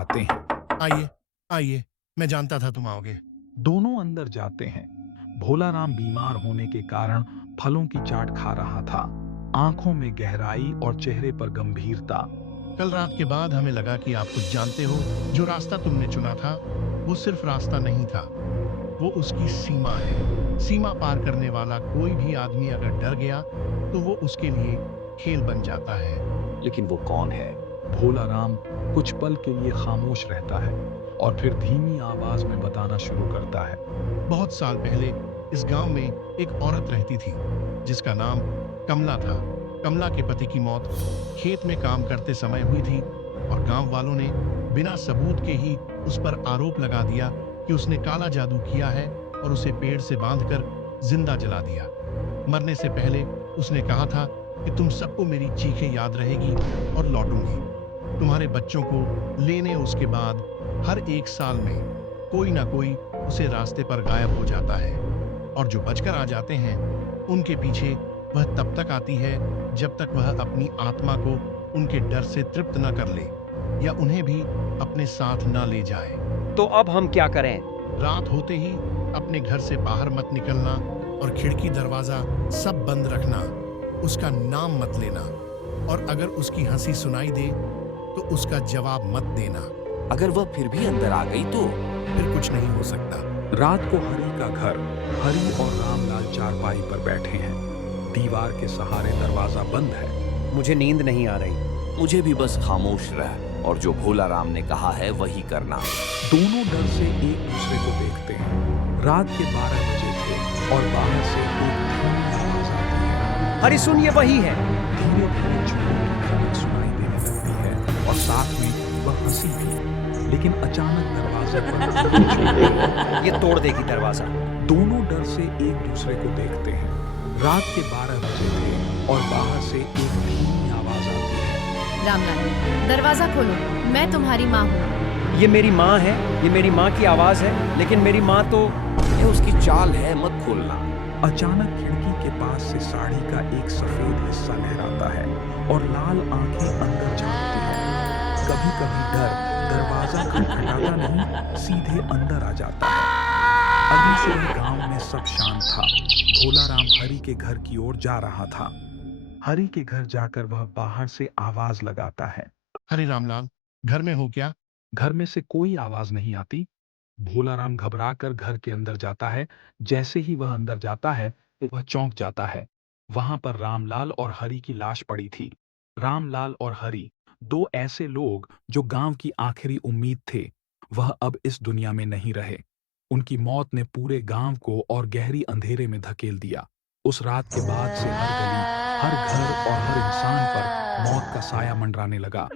आते हैं। आइए, आइए, मैं जानता था तुम आओगे। दोनों अंदर जाते हैं। भोला राम बीमार होने के कारण फलों की चाट खा रहा था। आंखों में गहराई और चेहरे पर गंभीरता। कल रात के बाद हमें लगा कि आप कुछ जानते हो। जो रास्ता तुमने चुना था, वो सिर्फ रास्ता नहीं था, वो उसकी सीमा है। सीमा पार करने वाला कोई भी आदमी अगर डर गया, तो वो उसके लिए खेल बन जाता है। लेकिन वो कौन है? भोला राम कुछ पल के लिए खामोश रहता है और फिर धीमी आवाज में बताना शुरू करता है। बहुत साल पहले इस गांव में एक औरत रहती थी, जिसका नाम कमला था। कमला के पति की मौत खेत में काम करते समय हुई थी और गांव वालों ने बिना सबूत के ही उस पर आरोप लगा दिया कि उसने काला जादू किया है और उसे पेड़ से बांधकर जिंदा जला दिया। मरने से पहले उसने कहा था कि तुम सबको मेरी चीखें याद रहेगी और लौटूंगी। तुम्हारे बच्चों को लेने उसके बाद हर एक साल में कोई ना कोई उसे रास्ते पर गायब हो जाता है, और जो बचकर आ जाते हैं उनके पीछे वह तब तक आती है जब तक वह अपनी आत्मा को उनके डर से तृप्त न कर ले या उन्हें भी अपने साथ न ले जाए। तो अब हम क्या करें? रात होते ही अपने घर से बाहर मत निकलना और खिड़की दरवाजा सब बंद रखना। उसका नाम मत लेना, और अगर उसकी हंसी सुनाई दे तो उसका जवाब मत देना। अगर वह फिर भी अंदर आ गई तो? फिर कुछ नहीं हो सकता। रात को हरी का घर, हरी और रामलाल चारपाई पर बैठे हैं। दीवार के सहारे दरवाजा बंद है। मुझे नींद नहीं आ रही। मुझे भी बस खामोश रह और जो भोला राम ने कहा है वही करना। दोनों डर से एक दूसरे को देखते हैं। रात के 12 बजे थे और बाहर से एक धीमी आवाज आती है। अरे सुन, ये वही है। धीरे धीरे छोटी खड़क सुनाई देने लगती है और साथ में वह हंसी भी। लेकिन अचानक दरवाजे पर ये तोड़ देगी दरवाजा। दोनों डर से एक दूसरे को देखते हैं। रात के 12 बजे थे और बाहर से एक धीमी आवाज आती है। रामलाल, दरवाजा खोलो, मैं तुम्हारी माँ हूँ। ये मेरी माँ है, ये मेरी माँ की आवाज है, लेकिन मेरी माँ तो... ये उसकी चाल है, मत खोलना। अचानक खिड़की के पास से साड़ी का एक सफेद हिस्सा लहराता है और लाल आंखें अंदर झांकती हैं। कभी कभी डर दरवाजा खटखटाता नहीं, सीधे अंदर आ जाता है। अभी से गांव में सब शांत था। भोला राम हरी के घर की ओर जा रहा था। हरी के घर जाकर वह बाहर से आवाज लगाता है। हरे रामलाल, घर में हो क्या? घर में से कोई आवाज नहीं आती। भोला राम घबराकर घर के अंदर जाता है। जैसे ही वह अंदर जाता है, वह चौंक जाता है। वहां पर रामलाल और हरी की लाश पड़ी थी। रामलाल और हरी, दो ऐसे लोग जो गांव की आखिरी उम्मीद थे, वह अब इस दुनिया में नहीं रहे। उनकी मौत ने पूरे गांव को और गहरी अंधेरे में धकेल दिया। उस रात के बाद से हर गली, हर घर और हर इंसान पर मौत का साया मंडराने लगा।